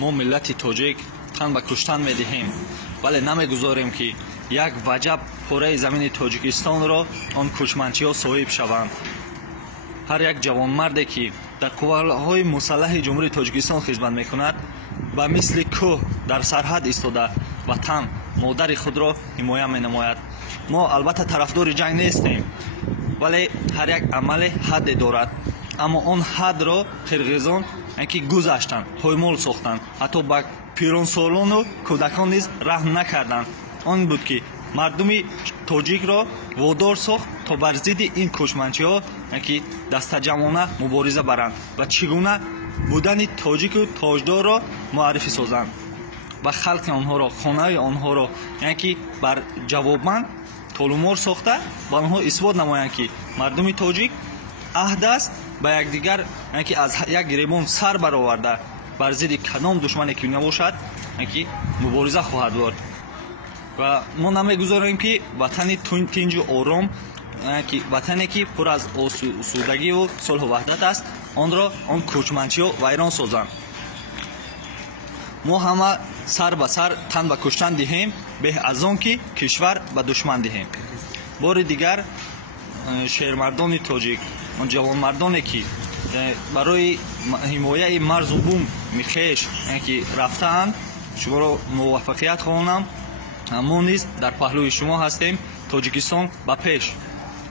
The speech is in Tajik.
мо миллати тоҷик тан ба куштан медиҳем, вале намегузорем ки як ваҷаб пораи замини Тоҷикистонро он кӯчманчиҳо соҳиб шаванд. ҳар як ҷавонмарде ки дар қувваҳои мусаллаҳи ҷумҳурии Тоҷикистон хизмат мекунад, ба мисли кӯҳ дар сарҳад истода ватан модари худро ҳимоя менамояд. мо албатта тарафдори ҷанг нестем, вале ҳар як амале ҳадде дорад. аммо он ҳадро қирғизон ки гузаштанд, поймол сохтанд, ҳатто ба пиронсолону кӯдакон низ раҳм накарданд. он буд ки мардуми тоҷикро водор сохт то бар зидди ин кӯчманчиҳо ки дастаҷамона мубориза баранд ва чӣ гуна будани тоҷику тоҷдорро муаррифӣ созанд ва халқи онҳоро, хонаи онҳоро ки бар ҷавобманд толумор сохта ба онҳо исбот намоянд ки мардуми тоҷик аҳд аст ба якдигар ки аз як гиребон сар бароварда бар зидди кадом душмане ки набошад ки мубориза хоҳад бурд. ва мо намегузорем ки ватани тинҷу ором, ватане ки пур аз осудагию сулҳу ваҳдат аст, онро он кӯчманчиҳо вайрон созанд. мо ҳама сар ба сар тан ба куштан диҳем, беҳ аз он ки кишвар ба душман диҳем. бори дигар шермардони тоҷик, он ҷавонмардоне ки барои ҳимояи марзу бум михеш ки рафтаанд, шуморо муваффақият хоҳонам. мо низ дар паҳлӯи шумо ҳастем. Тоҷикистон ба пеш!